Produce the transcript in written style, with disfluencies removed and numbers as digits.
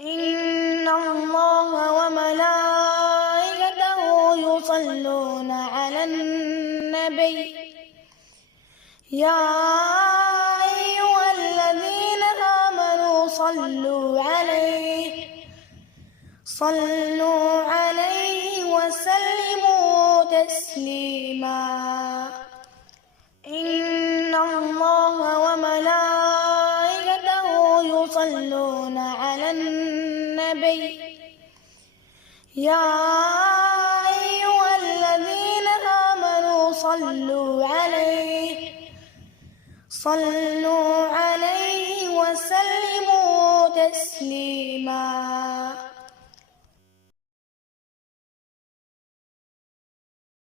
إن الله وملائكته يصلون على النبي يا أيها الذين آمنوا صلوا عليه وسلموا تسليما إن الله وملائكته يصلون على النبي يا أيها الذين آمنوا صلوا عليه وسلموا تسليما.